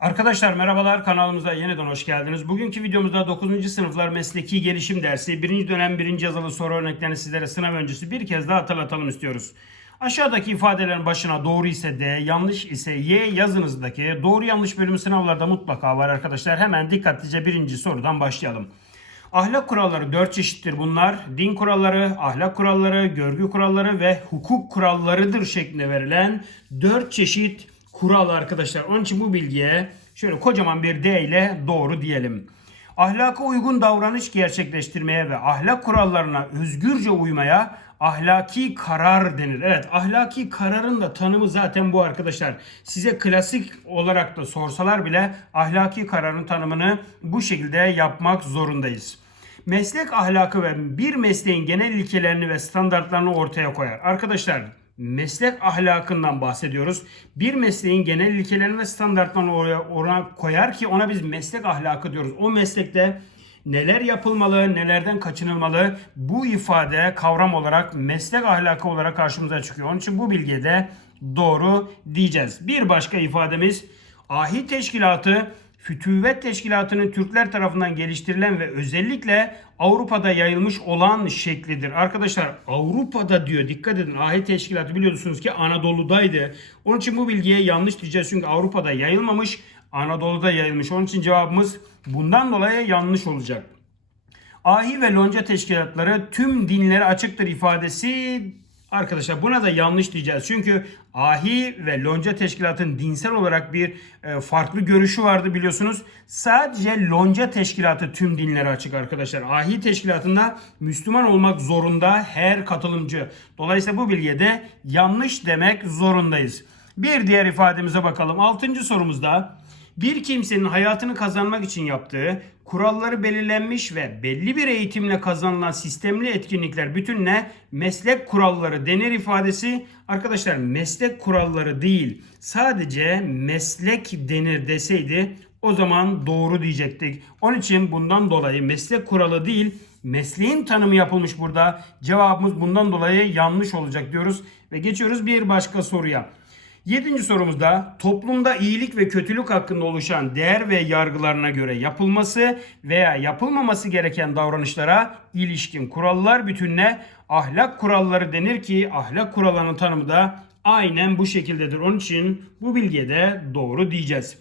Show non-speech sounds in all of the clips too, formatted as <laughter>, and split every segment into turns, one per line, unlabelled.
Arkadaşlar merhabalar kanalımıza yeniden hoş geldiniz. Bugünkü videomuzda 9. sınıflar mesleki gelişim dersi 1. dönem 1. yazılı soru örneklerini sizlere sınav öncesi bir kez daha hatırlatalım istiyoruz. Aşağıdaki ifadelerin başına doğru ise D, yanlış ise Y yazınızdaki doğru yanlış bölümü sınavlarda mutlaka var arkadaşlar. Hemen dikkatlice birinci sorudan başlayalım. Ahlak kuralları dört çeşittir bunlar. Din kuralları, ahlak kuralları, görgü kuralları ve hukuk kurallarıdır şeklinde verilen dört çeşit kural arkadaşlar. Onun için bu bilgiye şöyle kocaman bir D ile doğru diyelim. Ahlaka uygun davranış gerçekleştirmeye ve ahlak kurallarına özgürce uymaya ahlaki karar denir. Evet ahlaki kararın da tanımı zaten bu arkadaşlar. Size klasik olarak da sorsalar bile ahlaki kararın tanımını bu şekilde yapmak zorundayız. Meslek ahlakı ve bir mesleğin genel ilkelerini ve standartlarını ortaya koyar. Arkadaşlar meslek ahlakından bahsediyoruz. Bir mesleğin genel ilkelerini ve standartlarını oraya, oraya koyar ki ona biz meslek ahlakı diyoruz. O meslekte neler yapılmalı, nelerden kaçınılmalı bu ifade kavram olarak meslek ahlakı olarak karşımıza çıkıyor. Onun için bu bilgiye de doğru diyeceğiz. Bir başka ifademiz ahi teşkilatı Fütüvvet Teşkilatı'nın Türkler tarafından geliştirilen ve özellikle Avrupa'da yayılmış olan şeklidir. Arkadaşlar Avrupa'da diyor dikkat edin Ahi Teşkilatı biliyorsunuz ki Anadolu'daydı. Onun için bu bilgiye yanlış diyeceğiz çünkü Avrupa'da yayılmamış Anadolu'da yayılmış. Onun için cevabımız bundan dolayı yanlış olacak. Ahi ve lonca teşkilatları tüm dinlere açıktır ifadesi Arkadaşlar buna da yanlış diyeceğiz. Çünkü ahi ve lonca teşkilatın dinsel olarak bir e, farklı görüşü vardı biliyorsunuz. Sadece lonca teşkilatı tüm dinlere açık arkadaşlar. Ahi teşkilatında Müslüman olmak zorunda her katılımcı. Dolayısıyla bu bilgiye de yanlış demek zorundayız. Bir diğer ifademize bakalım. Altıncı sorumuzda bir kimsenin hayatını kazanmak için yaptığı kuralları belirlenmiş ve belli bir eğitimle kazanılan sistemli etkinlikler bütününe meslek kuralları denir ifadesi arkadaşlar meslek kuralları değil sadece meslek denir deseydi o zaman doğru diyecektik. Onun için bundan dolayı meslek kuralı değil mesleğin tanımı yapılmış burada. Cevabımız bundan dolayı yanlış olacak diyoruz ve geçiyoruz bir başka soruya. Yedinci sorumuzda toplumda iyilik ve kötülük hakkında oluşan değer ve yargılarına göre yapılması veya yapılmaması gereken davranışlara ilişkin kurallar bütününe ahlak kuralları denir ki ahlak kurallarının tanımı da aynen bu şekildedir. Onun için bu bilgiye de doğru diyeceğiz.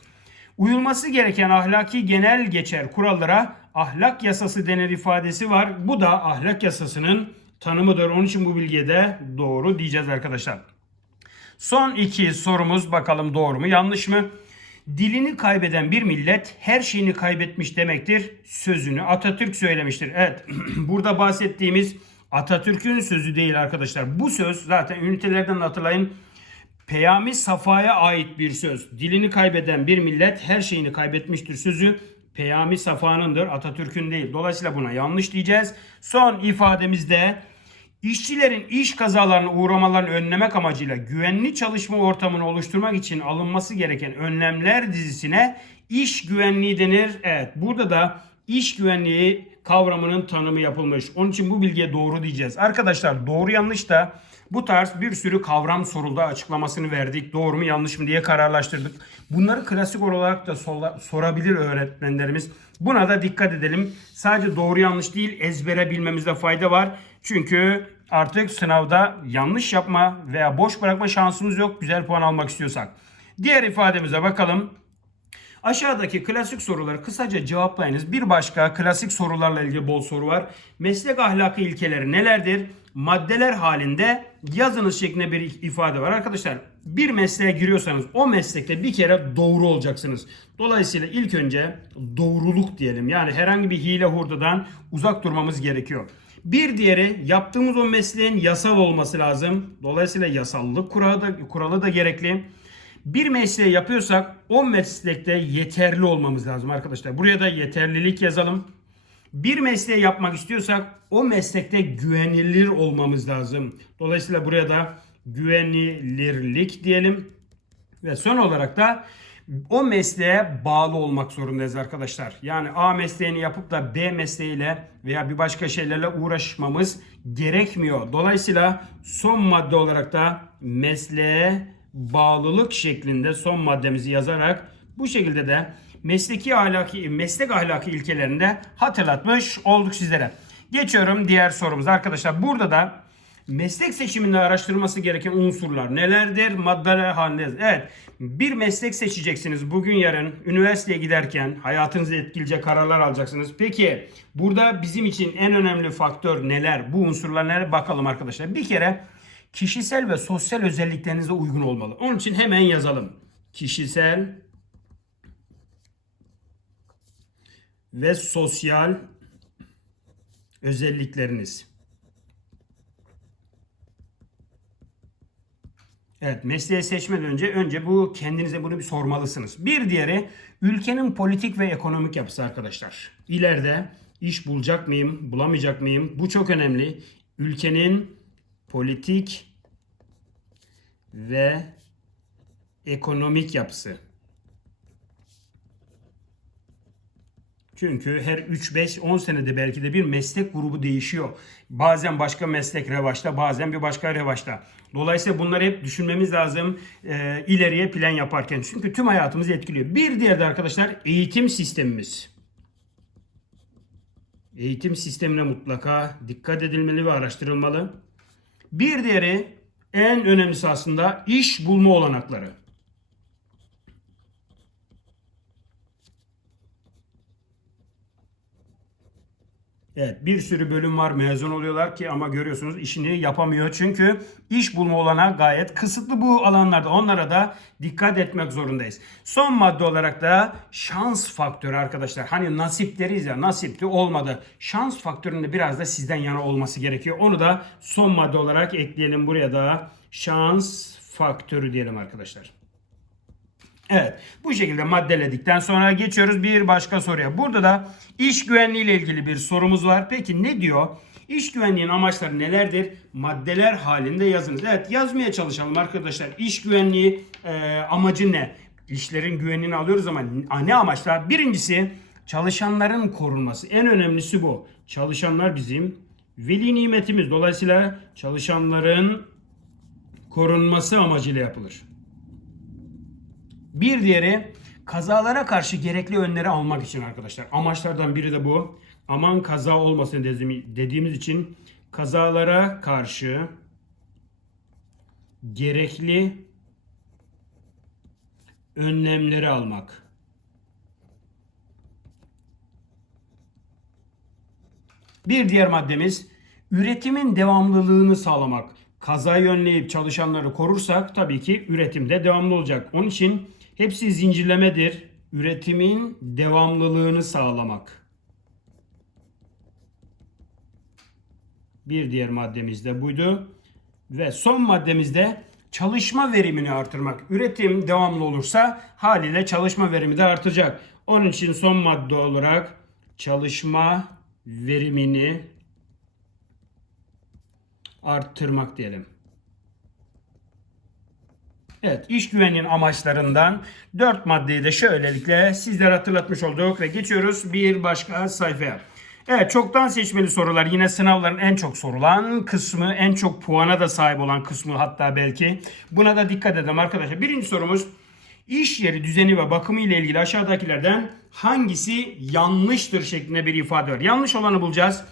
Uyulması gereken ahlaki genel geçer kurallara ahlak yasası denir ifadesi var. Bu da ahlak yasasının tanımıdır. Onun için bu bilgiye de doğru diyeceğiz arkadaşlar. Son iki sorumuz bakalım doğru mu yanlış mı? Dilini kaybeden bir millet her şeyini kaybetmiş demektir. Sözünü Atatürk söylemiştir. Evet <clears throat> burada bahsettiğimiz Atatürk'ün sözü değil arkadaşlar. Bu söz zaten ünitelerden hatırlayın. Peyami Safa'ya ait bir söz. Dilini kaybeden bir millet her şeyini kaybetmiştir sözü. Peyami Safa'nındır Atatürk'ün değil. Dolayısıyla buna yanlış diyeceğiz. Son ifademizde İşçilerin iş kazalarına uğramalarını önlemek amacıyla güvenli çalışma ortamını oluşturmak için alınması gereken önlemler dizisine iş güvenliği denir. Evet burada da iş güvenliği kavramının tanımı yapılmış. Onun için bu bilgiye doğru diyeceğiz. Arkadaşlar doğru yanlış da bu tarz bir sürü kavram sorulda açıklamasını verdik. Doğru mu yanlış mı diye kararlaştırdık. Bunları klasik olarak da sorabilir öğretmenlerimiz. Buna da dikkat edelim. Sadece doğru yanlış değil ezbere bilmemizde fayda var. Çünkü artık sınavda yanlış yapma veya boş bırakma şansımız yok güzel puan almak istiyorsak. Diğer ifademize bakalım. Aşağıdaki klasik soruları kısaca cevaplayınız. Bir başka klasik sorularla ilgili bol soru var. Meslek ahlakı ilkeleri nelerdir? Maddeler halinde yazınız şeklinde bir ifade var. Arkadaşlar bir mesleğe giriyorsanız o meslekte bir kere doğru olacaksınız. Dolayısıyla ilk önce doğruluk diyelim. Yani herhangi bir hile hurdadan uzak durmamız gerekiyor. Bir diğeri yaptığımız o mesleğin yasal olması lazım. Dolayısıyla yasallık kuralı da, kuralı da gerekli. Bir mesleği yapıyorsak o meslekte yeterli olmamız lazım arkadaşlar. Buraya da yeterlilik yazalım. Bir mesleği yapmak istiyorsak o meslekte güvenilir olmamız lazım. Dolayısıyla buraya da güvenilirlik diyelim. Ve son olarak da o mesleğe bağlı olmak zorundayız arkadaşlar. Yani A mesleğini yapıp da B mesleğiyle veya bir başka şeylerle uğraşmamız gerekmiyor. Dolayısıyla son madde olarak da mesleğe bağlılık şeklinde son maddemizi yazarak Bu şekilde de mesleki ahlaki, meslek ahlaki ilkelerini de hatırlatmış olduk sizlere. Geçiyorum diğer sorumuza arkadaşlar. Burada da meslek seçiminde araştırılması gereken unsurlar nelerdir? Maddeler halinde. Evet bir meslek seçeceksiniz bugün yarın üniversiteye giderken hayatınızı etkileyecek kararlar alacaksınız. Peki burada bizim için en önemli faktör neler? Bu unsurlar neler? Bakalım arkadaşlar. Bir kere kişisel ve sosyal özelliklerinize uygun olmalı. Onun için hemen yazalım. Kişisel ve sosyal özellikleriniz. Evet, mesleği seçmeden önce önce bu kendinize bunu bir sormalısınız. Bir diğeri ülkenin politik ve ekonomik yapısı arkadaşlar. İleride iş bulacak mıyım, bulamayacak mıyım? Bu çok önemli. Ülkenin politik ve ekonomik yapısı. Çünkü her 3, 5, 10 senede belki de bir meslek grubu değişiyor. Bazen başka meslek revaçta, bazen bir başka revaçta. Dolayısıyla bunları hep düşünmemiz lazım e, ileriye plan yaparken. Çünkü tüm hayatımızı etkiliyor. Bir diğer de arkadaşlar eğitim sistemimiz. Eğitim sistemine mutlaka dikkat edilmeli ve araştırılmalı. Bir diğeri en önemlisi aslında iş bulma olanakları. Evet bir sürü bölüm var mezun oluyorlar ki ama görüyorsunuz işini yapamıyor. Çünkü iş bulma olana gayet kısıtlı bu alanlarda. Onlara da dikkat etmek zorundayız. Son madde olarak da şans faktörü arkadaşlar. Hani nasip deriz ya nasipti olmadı. Şans faktöründe biraz da sizden yana olması gerekiyor. Onu da son madde olarak ekleyelim buraya da. Şans faktörü diyelim arkadaşlar. Evet bu şekilde maddeledikten sonra geçiyoruz bir başka soruya. Burada da iş güvenliği ile ilgili bir sorumuz var. Peki ne diyor? İş güvenliğinin amaçları nelerdir? Maddeler halinde yazınız. Evet yazmaya çalışalım arkadaşlar. İş güvenliği e, amacı ne? İşlerin güvenliğini alıyoruz ama ne amaçlar? Birincisi çalışanların korunması. En önemlisi bu. Çalışanlar bizim veli nimetimiz. Dolayısıyla çalışanların korunması amacıyla yapılır. Bir diğeri kazalara karşı gerekli önleri almak için arkadaşlar. Amaçlardan biri de bu. Aman kaza olmasın dediğimiz için kazalara karşı gerekli önlemleri almak. Bir diğer maddemiz üretimin devamlılığını sağlamak. Kazayı önleyip çalışanları korursak tabii ki üretim de devamlı olacak. Onun için Hepsi zincirlemedir. Üretimin devamlılığını sağlamak. Bir diğer maddemiz de buydu. Ve son maddemiz de çalışma verimini artırmak. Üretim devamlı olursa haliyle çalışma verimi de artacak. Onun için son madde olarak çalışma verimini arttırmak diyelim. Evet, iş güvenliğinin amaçlarından 4 maddeyi de şöylelikle sizlere hatırlatmış olduk ve geçiyoruz bir başka sayfaya. Evet, çoktan seçmeli sorular yine sınavların en çok sorulan kısmı, en çok puana da sahip olan kısmı hatta belki. Buna da dikkat edelim arkadaşlar. Birinci sorumuz iş yeri düzeni ve bakımı ile ilgili aşağıdakilerden hangisi yanlıştır şeklinde bir ifade var. Yanlış olanı bulacağız.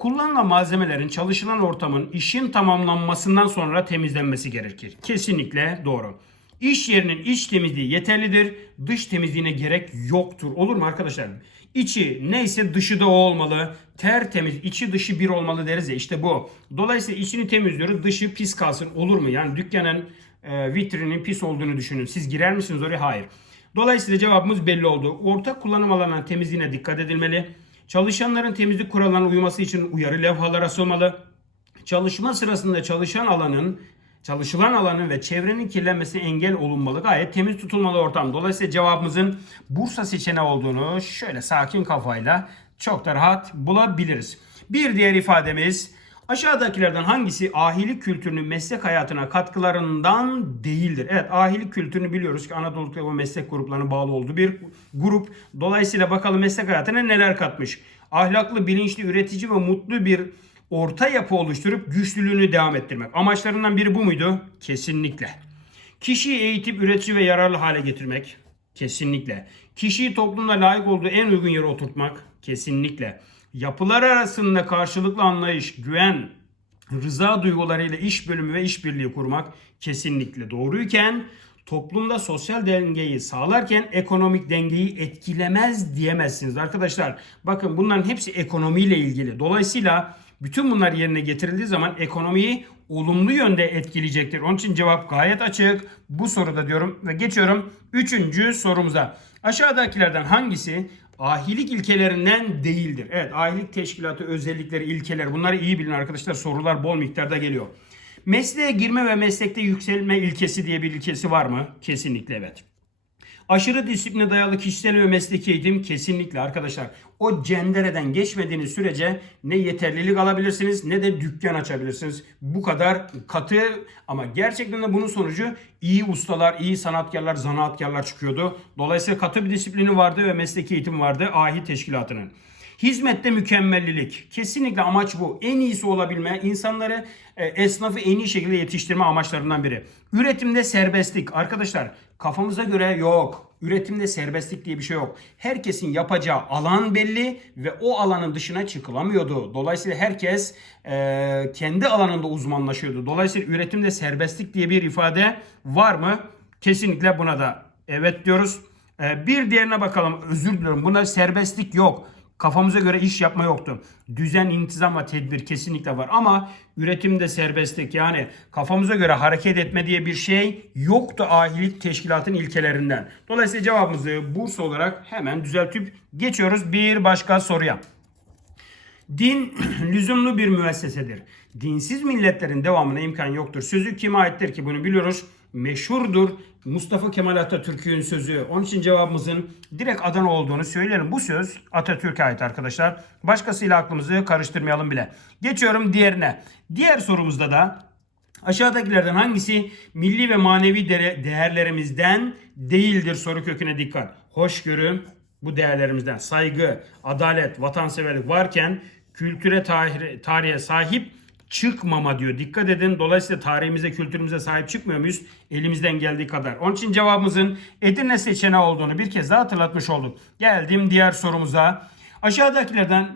Kullanılan malzemelerin çalışılan ortamın işin tamamlanmasından sonra temizlenmesi gerekir. Kesinlikle doğru. İş yerinin iç temizliği yeterlidir. Dış temizliğine gerek yoktur. Olur mu arkadaşlar? İçi neyse dışı da o olmalı. Tertemiz, içi dışı bir olmalı deriz ya işte bu. Dolayısıyla içini temizliyoruz, dışı pis kalsın. Olur mu? Yani dükkanın e, vitrinin pis olduğunu düşünün. Siz girer misiniz oraya? Hayır. Dolayısıyla cevabımız belli oldu. Ortak kullanım alanının temizliğine dikkat edilmeli. Çalışanların temizlik kurallarına uyması için uyarı levhalar asılmalı. Çalışma sırasında çalışan alanın çalışılan alanın ve çevrenin kirlenmesine engel olunmalı. Gayet temiz tutulmalı ortam. Dolayısıyla cevabımızın Bursa seçeneği olduğunu şöyle sakin kafayla çok da rahat bulabiliriz. Bir diğer ifademiz Aşağıdakilerden hangisi ahilik kültürünün meslek hayatına katkılarından değildir? Evet ahilik kültürünü biliyoruz ki Anadolu'da o meslek gruplarına bağlı olduğu bir grup. Dolayısıyla bakalım meslek hayatına neler katmış. Ahlaklı, bilinçli, üretici ve mutlu bir orta yapı oluşturup güçlülüğünü devam ettirmek. Amaçlarından biri bu muydu? Kesinlikle. Kişiyi eğitip üretici ve yararlı hale getirmek. Kesinlikle. Kişiyi toplumda layık olduğu en uygun yere oturtmak. Kesinlikle. Yapılar arasında karşılıklı anlayış, güven, rıza duygularıyla iş bölümü ve işbirliği kurmak kesinlikle doğruyken toplumda sosyal dengeyi sağlarken ekonomik dengeyi etkilemez diyemezsiniz arkadaşlar. Bakın bunların hepsi ekonomiyle ilgili. Dolayısıyla bütün bunlar yerine getirildiği zaman ekonomiyi olumlu yönde etkileyecektir. Onun için cevap gayet açık. Bu soruda diyorum ve geçiyorum 3. sorumuza. Aşağıdakilerden hangisi ahilik ilkelerinden değildir? Evet ahilik teşkilatı özellikleri, ilkeler bunları iyi bilin arkadaşlar. Sorular bol miktarda geliyor. Mesleğe girme ve meslekte yükselme ilkesi diye bir ilkesi var mı? Kesinlikle evet. Aşırı disipline dayalı kişisel ve mesleki eğitim kesinlikle arkadaşlar. O cendereden geçmediğiniz sürece ne yeterlilik alabilirsiniz ne de dükkan açabilirsiniz. Bu kadar katı ama gerçekten de bunun sonucu iyi ustalar, iyi sanatkarlar, zanaatkarlar çıkıyordu. Dolayısıyla katı bir disiplini vardı ve mesleki eğitim vardı ahi teşkilatının. Hizmette mükemmellilik. Kesinlikle amaç bu. En iyisi olabilme, insanları, e, esnafı en iyi şekilde yetiştirme amaçlarından biri. Üretimde serbestlik. Arkadaşlar kafamıza göre yok. Üretimde serbestlik diye bir şey yok. Herkesin yapacağı alan belli ve o alanın dışına çıkılamıyordu. Dolayısıyla herkes e, kendi alanında uzmanlaşıyordu. Dolayısıyla üretimde serbestlik diye bir ifade var mı? Kesinlikle buna da evet diyoruz. E, bir diğerine bakalım. Özür diliyorum. Buna serbestlik yok. Kafamıza göre iş yapma yoktu. Düzen, intizam ve tedbir kesinlikle var ama üretimde serbestlik yani kafamıza göre hareket etme diye bir şey yoktu ahilik teşkilatın ilkelerinden. Dolayısıyla cevabımızı Bursa olarak hemen düzeltip geçiyoruz bir başka soruya. Din <clears throat> lüzumlu bir müessesedir. Dinsiz milletlerin devamına imkan yoktur. Sözü kime aittir ki bunu biliyoruz. Meşhurdur. Mustafa Kemal Atatürk'ün sözü. Onun için cevabımızın direkt Adana olduğunu söylerim. Bu söz Atatürk'e ait arkadaşlar. Başkasıyla aklımızı karıştırmayalım bile. Geçiyorum diğerine. Diğer sorumuzda da Aşağıdakilerden hangisi milli ve manevi de- değerlerimizden değildir soru köküne dikkat. Hoşgörü bu değerlerimizden. Saygı, adalet, vatanseverlik varken kültüre tarih- tarihe sahip çıkmama diyor. Dikkat edin. Dolayısıyla tarihimize, kültürümüze sahip çıkmıyor muyuz? Elimizden geldiği kadar. Onun için cevabımızın Edirne seçeneği olduğunu bir kez daha hatırlatmış olduk. Geldim diğer sorumuza. Aşağıdakilerden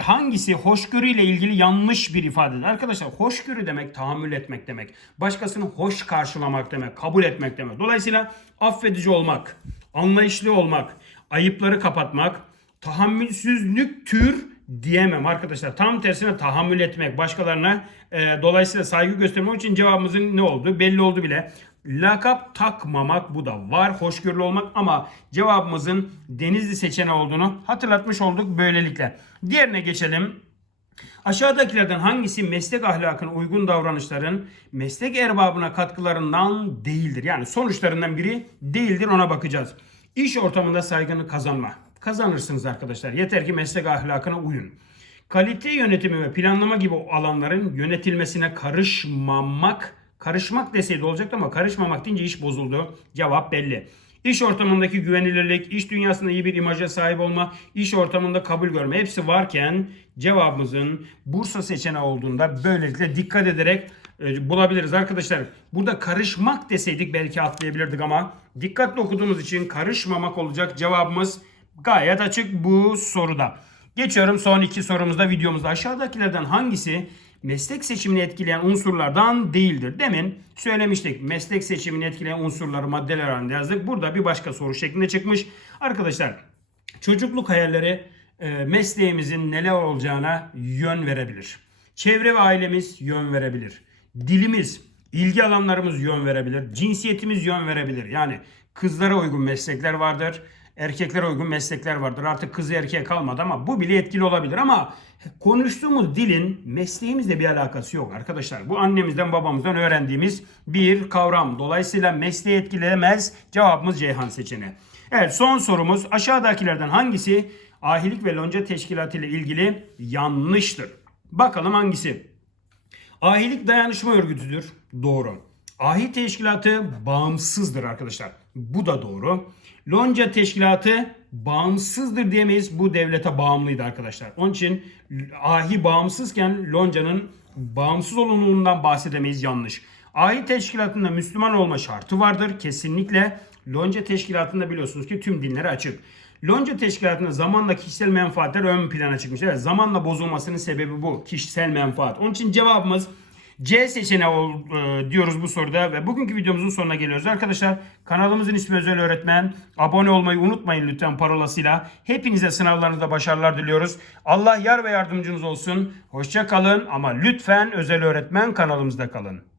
hangisi hoşgörüyle ilgili yanlış bir ifadedir? Arkadaşlar hoşgörü demek tahammül etmek demek. Başkasını hoş karşılamak demek, kabul etmek demek. Dolayısıyla affedici olmak, anlayışlı olmak, ayıpları kapatmak, tahammülsüzlüktür diyemem arkadaşlar. Tam tersine tahammül etmek, başkalarına e, dolayısıyla saygı göstermek için cevabımızın ne oldu? Belli oldu bile. Lakap takmamak bu da var. Hoşgörülü olmak ama cevabımızın Denizli seçeneği olduğunu hatırlatmış olduk böylelikle. Diğerine geçelim. Aşağıdakilerden hangisi meslek ahlakına uygun davranışların meslek erbabına katkılarından değildir? Yani sonuçlarından biri değildir ona bakacağız. İş ortamında saygını kazanma. Kazanırsınız arkadaşlar. Yeter ki meslek ahlakına uyun. Kalite yönetimi ve planlama gibi alanların yönetilmesine karışmamak, karışmak deseydi olacaktı ama karışmamak deyince iş bozuldu. Cevap belli. İş ortamındaki güvenilirlik, iş dünyasında iyi bir imaja sahip olma, iş ortamında kabul görme hepsi varken cevabımızın Bursa seçeneği olduğunda böylelikle dikkat ederek e, bulabiliriz arkadaşlar. Burada karışmak deseydik belki atlayabilirdik ama dikkatli okuduğumuz için karışmamak olacak cevabımız gayet açık bu soruda. Geçiyorum son iki sorumuzda videomuzda aşağıdakilerden hangisi meslek seçimini etkileyen unsurlardan değildir. Demin söylemiştik meslek seçimini etkileyen unsurları maddeler halinde yazdık. Burada bir başka soru şeklinde çıkmış. Arkadaşlar çocukluk hayalleri e, mesleğimizin neler olacağına yön verebilir. Çevre ve ailemiz yön verebilir. Dilimiz, ilgi alanlarımız yön verebilir. Cinsiyetimiz yön verebilir. Yani kızlara uygun meslekler vardır erkeklere uygun meslekler vardır. Artık kızı erkeğe kalmadı ama bu bile etkili olabilir. Ama konuştuğumuz dilin mesleğimizle bir alakası yok arkadaşlar. Bu annemizden babamızdan öğrendiğimiz bir kavram. Dolayısıyla mesleği etkilemez. Cevabımız Ceyhan seçeneği. Evet son sorumuz aşağıdakilerden hangisi ahilik ve lonca teşkilatı ile ilgili yanlıştır? Bakalım hangisi? Ahilik dayanışma örgütüdür. Doğru. Ahi teşkilatı bağımsızdır arkadaşlar. Bu da doğru. Lonca teşkilatı bağımsızdır diyemeyiz. Bu devlete bağımlıydı arkadaşlar. Onun için ahi bağımsızken loncanın bağımsız olunduğundan bahsedemeyiz yanlış. Ahi teşkilatında Müslüman olma şartı vardır kesinlikle. Lonca teşkilatında biliyorsunuz ki tüm dinlere açık. Lonca teşkilatında zamanla kişisel menfaatler ön plana çıkmış. Evet zamanla bozulmasının sebebi bu. Kişisel menfaat. Onun için cevabımız C seçeneği ol- e, diyoruz bu soruda ve bugünkü videomuzun sonuna geliyoruz. Arkadaşlar kanalımızın ismi Özel Öğretmen. Abone olmayı unutmayın lütfen parolasıyla. Hepinize sınavlarınızda başarılar diliyoruz. Allah yar ve yardımcınız olsun. Hoşça kalın ama lütfen Özel Öğretmen kanalımızda kalın.